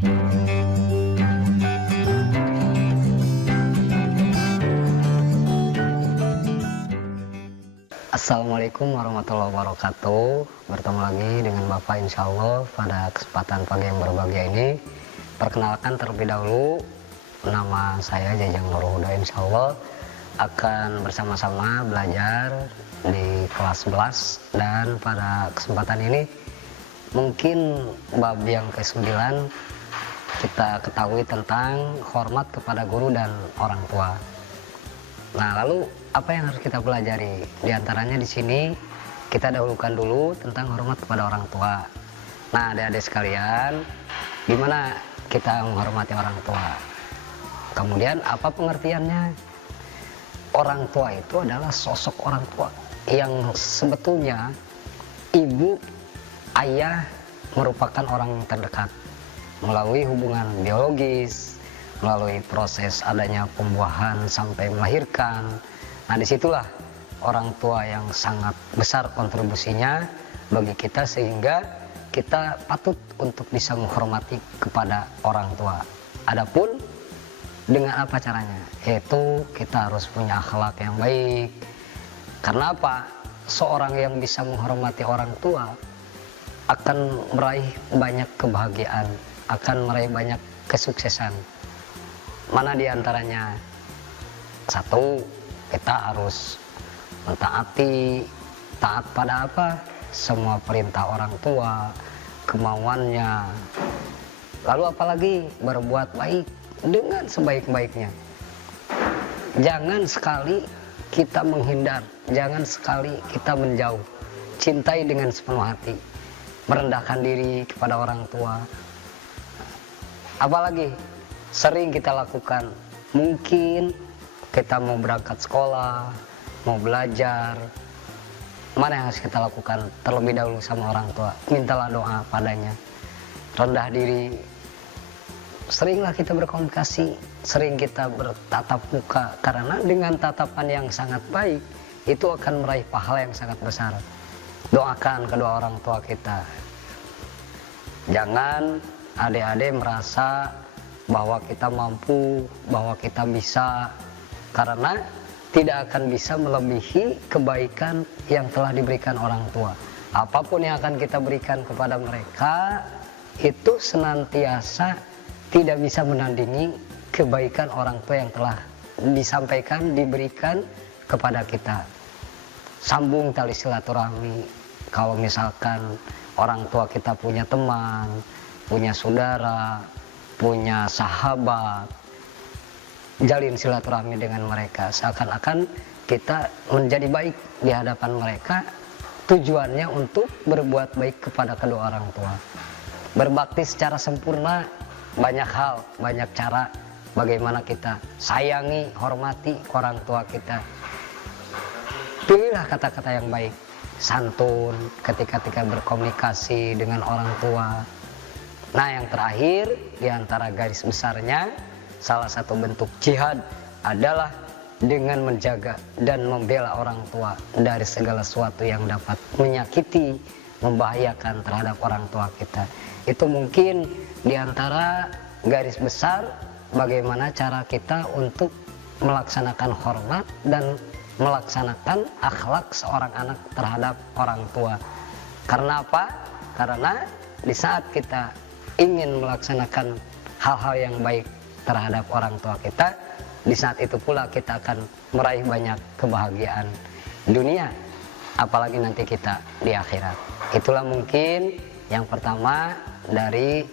Assalamualaikum warahmatullahi wabarakatuh. Bertemu lagi dengan Bapak insya Allah pada kesempatan pagi yang berbahagia ini. Perkenalkan terlebih dahulu, nama saya Jajang Nurul Huda, insya Allah akan bersama-sama belajar di kelas 11. Dan pada kesempatan ini mungkin bab yang ke-9 kita ketahui tentang hormat kepada guru dan orang tua. Nah, lalu apa yang harus kita pelajari? Di antaranya di sini kita dahulukan dulu tentang hormat kepada orang tua. Nah, adik-adik sekalian, gimana kita menghormati orang tua? Kemudian apa pengertiannya? Orang tua itu adalah sosok orang tua yang sebetulnya ibu, ayah merupakan orang terdekat melalui hubungan biologis, melalui proses adanya pembuahan sampai melahirkan. Nah, disitulah orang tua yang sangat besar kontribusinya bagi kita, sehingga kita patut untuk bisa menghormati kepada orang tua. Adapun dengan apa caranya? Yaitu kita harus punya akhlak yang baik. Karena apa? Seorang yang bisa menghormati orang tua akan meraih banyak kebahagiaan, akan meraih banyak kesuksesan. Mana diantaranya? Satu, kita harus mentaati. Taat pada apa? Semua perintah orang tua, kemauannya. Lalu apalagi? Berbuat baik dengan sebaik-baiknya. Jangan sekali kita menghindar, jangan sekali kita menjauh. Cintai dengan sepenuh hati, merendahkan diri kepada orang tua. Apalagi sering kita lakukan, mungkin kita mau berangkat sekolah, mau belajar, mana yang harus kita lakukan? Terlebih dahulu sama orang tua, mintalah doa padanya, rendah diri. Seringlah kita berkomunikasi, sering kita bertatap muka, karena dengan tatapan yang sangat baik itu akan meraih pahala yang sangat besar. Doakan kedua orang tua kita. Jangan adik-adik merasa bahwa kita mampu, bahwa kita bisa, karena tidak akan bisa melebihi kebaikan yang telah diberikan orang tua. Apapun yang akan kita berikan kepada mereka itu senantiasa tidak bisa menandingi kebaikan orang tua yang telah disampaikan, diberikan kepada kita. Sambung tali silaturahmi. Kalau misalkan orang tua kita punya teman, punya saudara, punya sahabat, jalin silaturahmi dengan mereka, seakan-akan kita menjadi baik di hadapan mereka. Tujuannya untuk berbuat baik kepada kedua orang tua, berbakti secara sempurna. Banyak hal, banyak cara bagaimana kita sayangi, hormati orang tua kita. Pilihlah kata-kata yang baik, santun ketika berkomunikasi dengan orang tua. Nah, yang terakhir di antara garis besarnya, salah satu bentuk jihad adalah dengan menjaga dan membela orang tua dari segala sesuatu yang dapat menyakiti, membahayakan terhadap orang tua kita. Itu mungkin di antara garis besar bagaimana cara kita untuk melaksanakan hormat dan melaksanakan akhlak seorang anak terhadap orang tua. Karena apa? Karena di saat kita ingin melaksanakan hal-hal yang baik terhadap orang tua kita, di saat itu pula kita akan meraih banyak kebahagiaan dunia, apalagi nanti kita di akhirat. Itulah mungkin yang pertama dari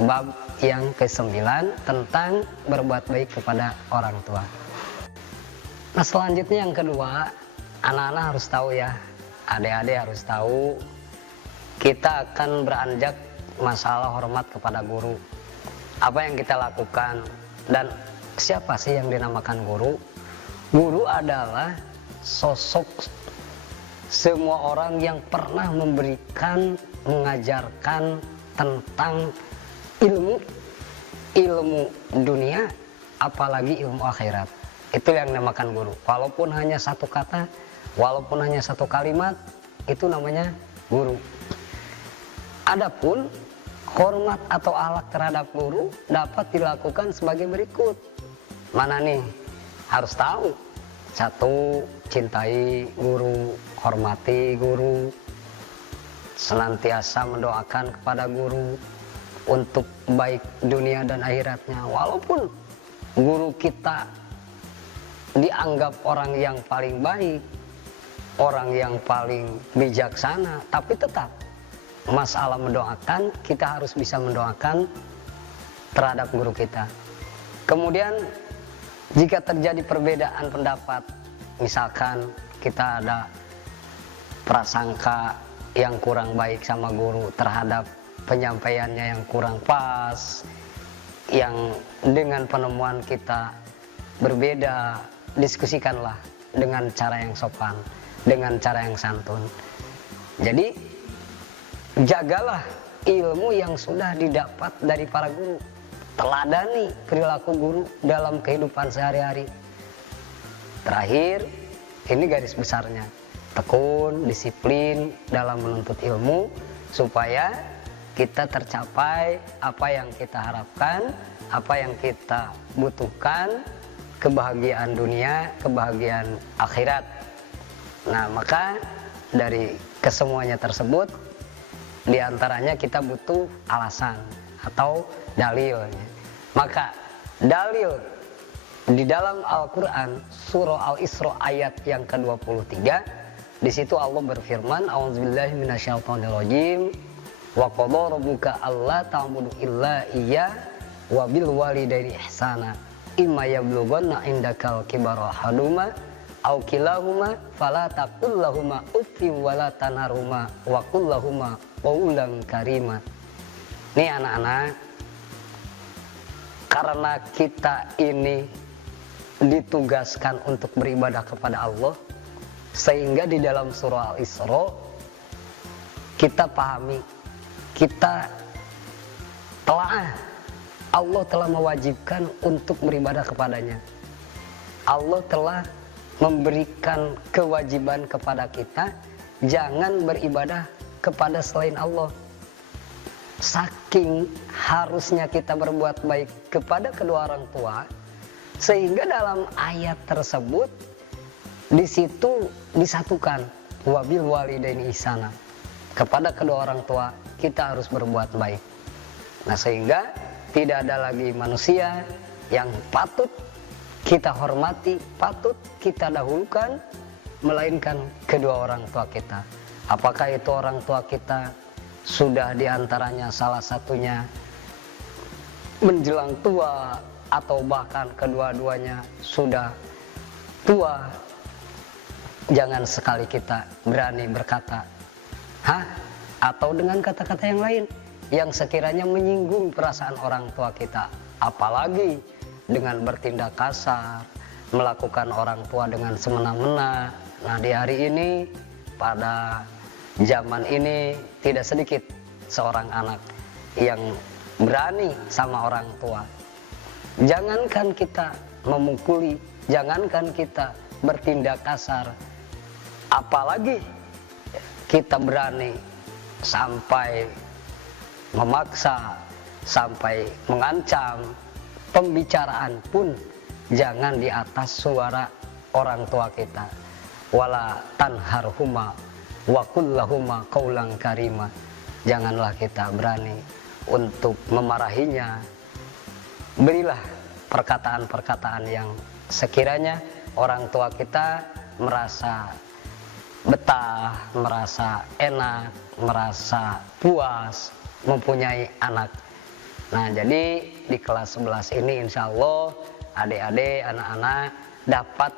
bab yang ke-9 tentang berbuat baik kepada orang tua. Nah, selanjutnya yang kedua, anak-anak harus tahu ya, adik-adik harus tahu, kita akan beranjak masalah hormat kepada guru. Apa yang kita lakukan dan siapa sih yang dinamakan guru? Guru adalah sosok semua orang yang pernah memberikan, mengajarkan tentang ilmu dunia, apalagi ilmu akhirat. Itu yang dinamakan guru. Walaupun hanya satu kata, walaupun hanya satu kalimat, itu namanya guru. Adapun Hormat atau akhlak terhadap guru dapat dilakukan sebagai berikut. Mana nih? Harus tahu. 1. Cintai guru, hormati guru, senantiasa mendoakan kepada guru untuk baik dunia dan akhiratnya. Walaupun guru kita dianggap orang yang paling baik, orang yang paling bijaksana, tapi tetap masalah mendoakan, kita harus bisa mendoakan terhadap guru kita. Kemudian jika terjadi perbedaan pendapat, misalkan kita ada prasangka yang kurang baik sama guru terhadap penyampaiannya yang kurang pas, yang dengan penemuan kita berbeda, diskusikanlah dengan cara yang sopan, dengan cara yang santun. Jadi jagalah ilmu yang sudah didapat dari para guru. Teladani perilaku guru dalam kehidupan sehari-hari. Terakhir, ini garis besarnya. Tekun, disiplin dalam menuntut ilmu supaya kita tercapai apa yang kita harapkan, apa yang kita butuhkan, kebahagiaan dunia, kebahagiaan akhirat. Nah, maka dari kesemuanya tersebut, diantaranya kita butuh alasan atau dalilnya. Maka dalil di dalam Al-Quran surah Al-Isra ayat yang ke-23, di situ Allah berfirman, A'udzubillahi minasyaitonirrajim, wa qadha rabbuka alla ta'budu illa iyyah wa bil walidaini ihsana imma yablughanna indakal kibara ahaduhuma aw kilahuma fala taqul lahumā uffin wa la tanharhumā wa qul lahumā qawlan karima. Nih anak-anak, karena kita ini ditugaskan untuk beribadah kepada Allah, sehingga di dalam surah Al-Isra kita pahami, kita telah Allah telah mewajibkan untuk beribadah kepadanya. Allah telah memberikan kewajiban kepada kita, jangan beribadah kepada selain Allah. Saking harusnya kita berbuat baik kepada kedua orang tua, sehingga dalam ayat tersebut di situ disatukan wabil walidaini ihsana. Kepada kedua orang tua kita harus berbuat baik. Nah, sehingga tidak ada lagi manusia yang patut kita hormati, patut kita dahulukan, melainkan kedua orang tua kita. Apakah itu orang tua kita sudah diantaranya salah satunya menjelang tua, atau bahkan kedua-duanya sudah tua, jangan sekali kita berani berkata "hah?" atau dengan kata-kata yang lain yang sekiranya menyinggung perasaan orang tua kita, apalagi dengan bertindak kasar, melakukan orang tua dengan semena-mena. Nah, di hari ini, pada zaman ini, tidak sedikit seorang anak yang berani sama orang tua. Jangankan kita memukuli, jangankan kita bertindak kasar, apalagi kita berani sampai memaksa, sampai mengancam. Pembicaraan pun jangan di atas suara orang tua kita. Wala tanharhuma wa qul lahumā qawlan karima. Janganlah kita berani untuk memarahinya. Berilah perkataan-perkataan yang sekiranya orang tua kita merasa betah, merasa enak, merasa puas mempunyai anak. Nah, jadi di kelas 11 ini insya Allah adik-adik, anak-anak dapat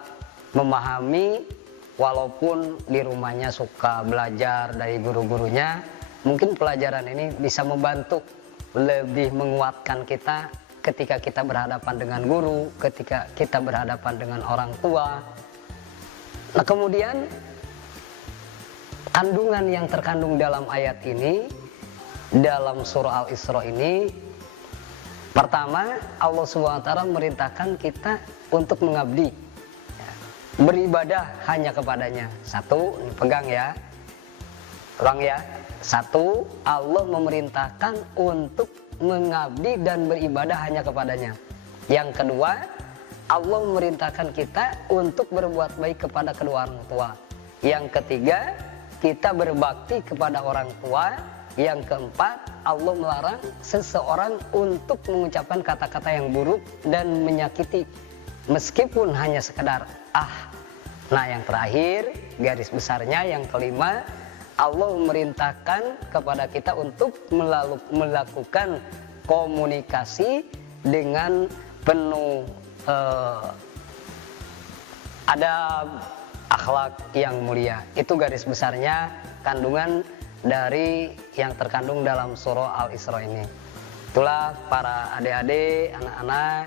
memahami, walaupun di rumahnya suka belajar dari guru-gurunya, mungkin pelajaran ini bisa membantu lebih menguatkan kita ketika kita berhadapan dengan guru, ketika kita berhadapan dengan orang tua. Nah, kemudian kandungan yang terkandung dalam ayat ini, dalam surah Al-Isra ini, pertama, Allah SWT merintahkan kita untuk mengabdi, beribadah hanya kepadanya. Satu, pegang ya, Ulang ya. Satu, Allah memerintahkan untuk mengabdi dan beribadah hanya kepadanya. Yang kedua, Allah memerintahkan kita untuk berbuat baik kepada kedua orang tua. Yang ketiga, kita berbakti kepada orang tua. Yang keempat, Allah melarang seseorang untuk mengucapkan kata-kata yang buruk dan menyakiti meskipun hanya sekedar Nah, yang terakhir, garis besarnya yang kelima, Allah memerintahkan kepada kita untuk melakukan komunikasi dengan penuh adab, akhlak yang mulia. Itu garis besarnya kandungan dari yang terkandung dalam surah Al-Isra ini. Itulah para adik-adik, anak-anak.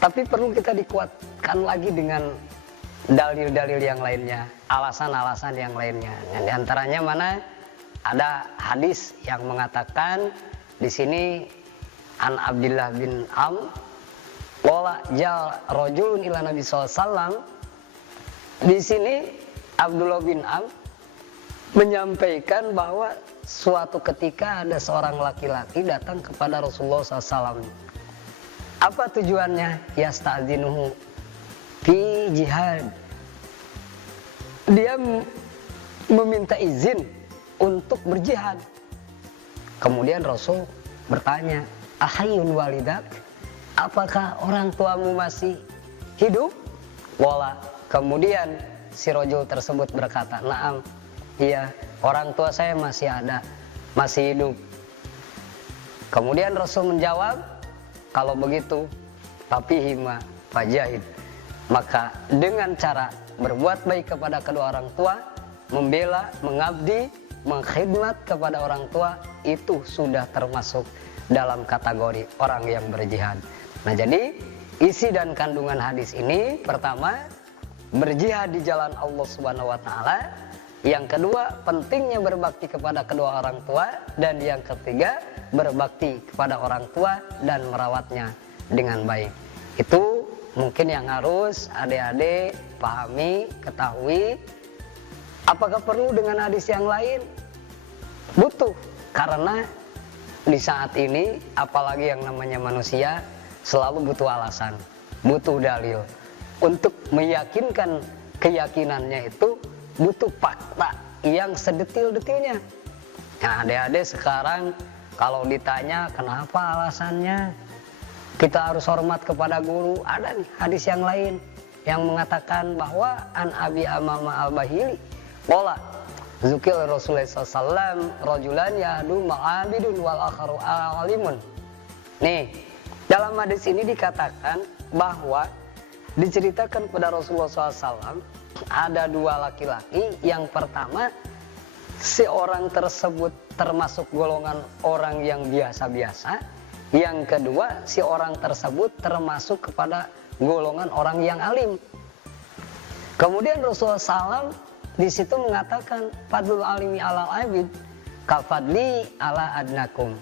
Tapi perlu kita dikuatkan lagi dengan dalil-dalil yang lainnya, alasan-alasan yang lainnya. Di antaranya mana? Ada hadis yang mengatakan di sini an Abdullah bin Am qala jal rajulun ila Nabi SAW. Di sini Abdullah bin Am menyampaikan bahwa suatu ketika ada seorang laki-laki datang kepada Rasulullah SAW. Apa tujuannya? Yasta'dzinuhu fi jihad. Dia meminta izin untuk berjihad. Kemudian Rasul bertanya, ahayyun walidak? Apakah orang tuamu masih hidup? Wala. Kemudian si rajul tersebut berkata, na'am, iya, orang tua saya masih ada, masih hidup. Kemudian Rasul menjawab, kalau begitu, papihima fajahid. Maka dengan cara berbuat baik kepada kedua orang tua, membela, mengabdi, mengkhidmat kepada orang tua, itu sudah termasuk dalam kategori orang yang berjihad. Nah, jadi isi dan kandungan hadis ini, pertama, berjihad di jalan Allah Subhanahu wa taala. Yang kedua, pentingnya berbakti kepada kedua orang tua. Dan yang ketiga, berbakti kepada orang tua dan merawatnya dengan baik. Itu mungkin yang harus adik-adik pahami, ketahui. Apakah perlu dengan hadis yang lain? Butuh, karena di saat ini apalagi yang namanya manusia selalu butuh alasan, butuh dalil. Untuk meyakinkan keyakinannya itu butuh fakta yang sedetil-detilnya. Nah, adik-adik sekarang kalau ditanya kenapa alasannya kita harus hormat kepada guru, ada nih hadis yang lain yang mengatakan bahwa an Abi Amama al-Bahili qala zukil Rasulullah sallallahu rajulan yadu ma'abidun wal akharu alimun. Nih, dalam hadis ini dikatakan bahwa diceritakan pada Rasulullah SAW ada dua laki-laki. Yang pertama, si orang tersebut termasuk golongan orang yang biasa-biasa. Yang kedua, si orang tersebut termasuk kepada golongan orang yang alim. Kemudian Rasulullah SAW di situ mengatakan fadlul alimi ala abid kafadli ala adnakum.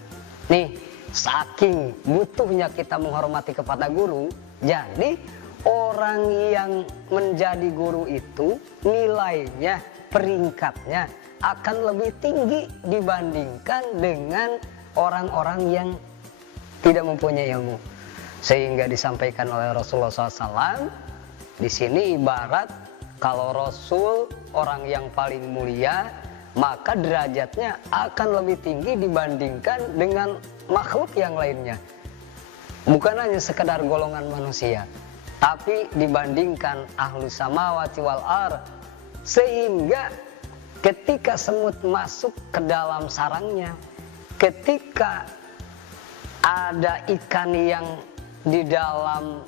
Nih, saking butuhnya kita menghormati kepada guru, jadi orang yang menjadi guru itu nilainya, peringkatnya akan lebih tinggi dibandingkan dengan orang-orang yang tidak mempunyai ilmu. Sehingga disampaikan oleh Rasulullah SAW, di sini ibarat kalau Rasul orang yang paling mulia, maka derajatnya akan lebih tinggi dibandingkan dengan makhluk yang lainnya. Bukan hanya sekedar golongan manusia, tapi dibandingkan ahlus samawati wal ardh. Sehingga ketika semut masuk ke dalam sarangnya, ketika ada ikan yang di dalam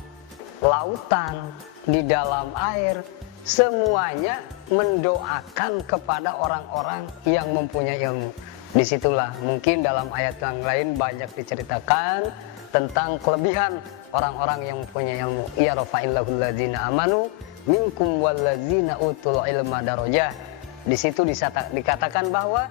lautan, di dalam air, semuanya mendoakan kepada orang-orang yang mempunyai ilmu. Disitulah mungkin dalam ayat yang lain banyak diceritakan tentang kelebihan orang-orang yang mempunyai ilmu. Ya rafa'illahu alladzina amanu minkum walladzina utul ilma darajah. Di situ dikatakan bahwa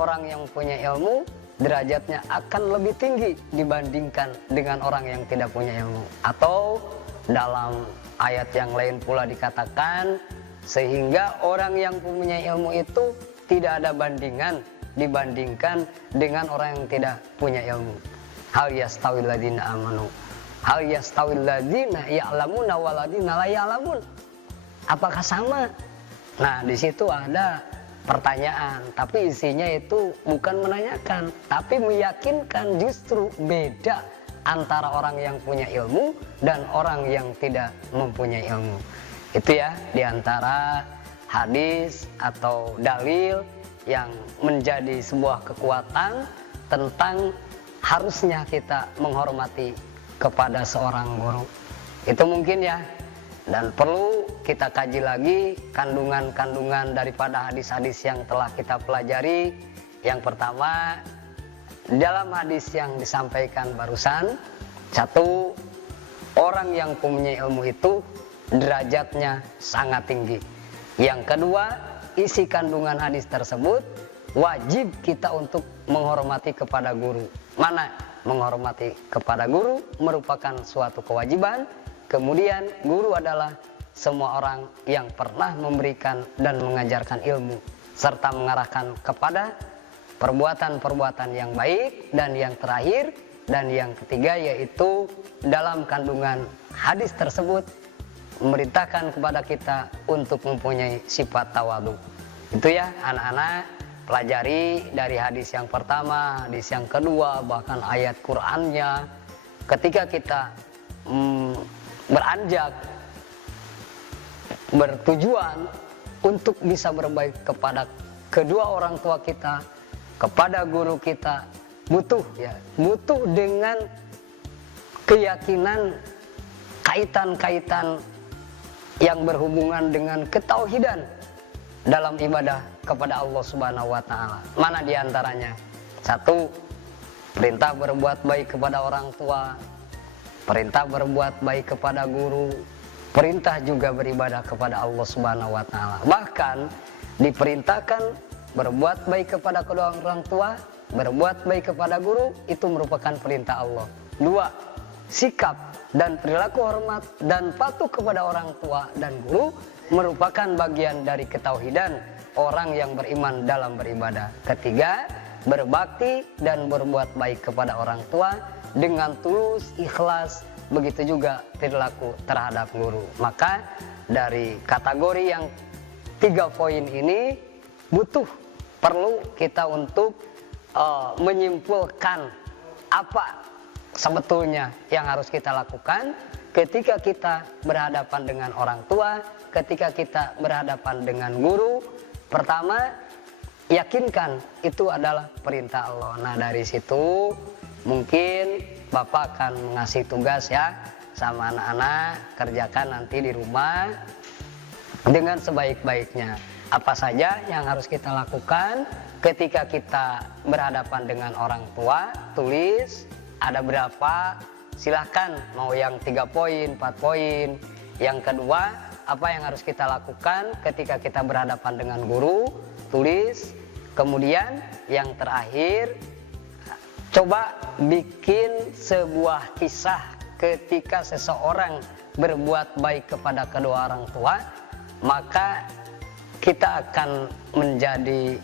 orang yang mempunyai ilmu derajatnya akan lebih tinggi dibandingkan dengan orang yang tidak punya ilmu. Atau dalam ayat yang lain pula dikatakan, sehingga orang yang mempunyai ilmu itu tidak ada bandingan dibandingkan dengan orang yang tidak punya ilmu. Hal yastawil ladzina amanu, hal yastawil ladzina ya'lamuna wal ladzina la ya'lamun. Apakah sama? Nah, di situ ada pertanyaan, tapi isinya itu bukan menanyakan, tapi meyakinkan justru beda antara orang yang punya ilmu dan orang yang tidak mempunyai ilmu. Itu ya, diantara hadis atau dalil yang menjadi sebuah kekuatan tentang harusnya kita menghormati kepada seorang guru. Itu mungkin ya. Dan perlu kita kaji lagi kandungan-kandungan daripada hadis-hadis yang telah kita pelajari. Yang pertama, dalam hadis yang disampaikan barusan, satu, orang yang punya ilmu itu derajatnya sangat tinggi. Yang kedua, isi kandungan hadis tersebut wajib kita untuk menghormati kepada guru. Mana menghormati kepada guru merupakan suatu kewajiban. Kemudian guru adalah semua orang yang pernah memberikan dan mengajarkan ilmu serta mengarahkan kepada perbuatan-perbuatan yang baik. Dan yang terakhir dan yang ketiga yaitu dalam kandungan hadis tersebut memerintahkan kepada kita untuk mempunyai sifat tawadu. Itu ya anak-anak, pelajari dari hadis yang pertama, hadis yang kedua, bahkan ayat Qur'annya. Ketika kita beranjak bertujuan untuk bisa berbaik kepada kedua orang tua kita, kepada guru kita, butuh dengan keyakinan kaitan-kaitan yang berhubungan dengan ketauhidan dalam ibadah kepada Allah Subhanahu wa taala. Mana diantaranya? Satu, perintah berbuat baik kepada orang tua, perintah berbuat baik kepada guru, perintah juga beribadah kepada Allah Subhanahu wa taala. Bahkan diperintahkan berbuat baik kepada kedua orang tua, berbuat baik kepada guru, itu merupakan perintah Allah. Dua, sikap dan perilaku hormat dan patuh kepada orang tua dan guru merupakan bagian dari ketauhidan orang yang beriman dalam beribadah. Ketiga, berbakti dan berbuat baik kepada orang tua dengan tulus, ikhlas, begitu juga perilaku terhadap guru. Maka dari kategori yang 3 poin ini perlu kita untuk menyimpulkan apa sebetulnya yang harus kita lakukan ketika kita berhadapan dengan orang tua, ketika kita berhadapan dengan guru. Pertama, yakinkan itu adalah perintah Allah. Nah, dari situ mungkin Bapak akan mengasih tugas ya sama anak-anak, kerjakan nanti di rumah dengan sebaik-baiknya. Apa saja yang harus kita lakukan ketika kita berhadapan dengan orang tua, tulis ada berapa, silahkan mau yang 3 poin, 4 poin. Yang kedua, apa yang harus kita lakukan ketika kita berhadapan dengan guru, tulis. Kemudian yang terakhir, coba bikin sebuah kisah ketika seseorang berbuat baik kepada kedua orang tua, maka kita akan menjadi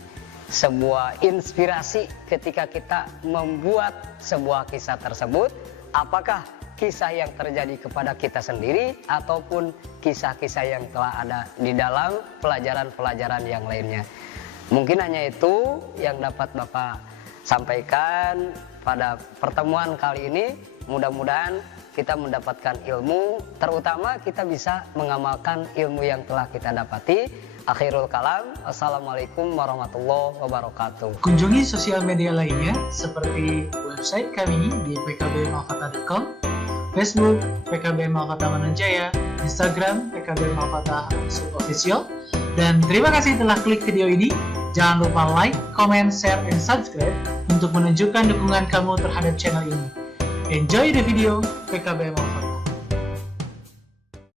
sebuah inspirasi ketika kita membuat sebuah kisah tersebut. Apakah kisah yang terjadi kepada kita sendiri ataupun kisah-kisah yang telah ada di dalam pelajaran-pelajaran yang lainnya. Mungkin hanya itu yang dapat Bapak sampaikan pada pertemuan kali ini. Mudah-mudahan kita mendapatkan ilmu, terutama kita bisa mengamalkan ilmu yang telah kita dapati. Akhirul kalam, assalamualaikum warahmatullahi wabarakatuh. Kunjungi sosial media lainnya seperti website kami di pkbmalfata.com, Facebook PKB Malfata Mananjaya, Instagram PKB Malfata Official. Dan terima kasih telah klik video ini. Jangan lupa like, comment, share, and subscribe untuk menunjukkan dukungan kamu terhadap channel ini. Enjoy the video PKB Malfata.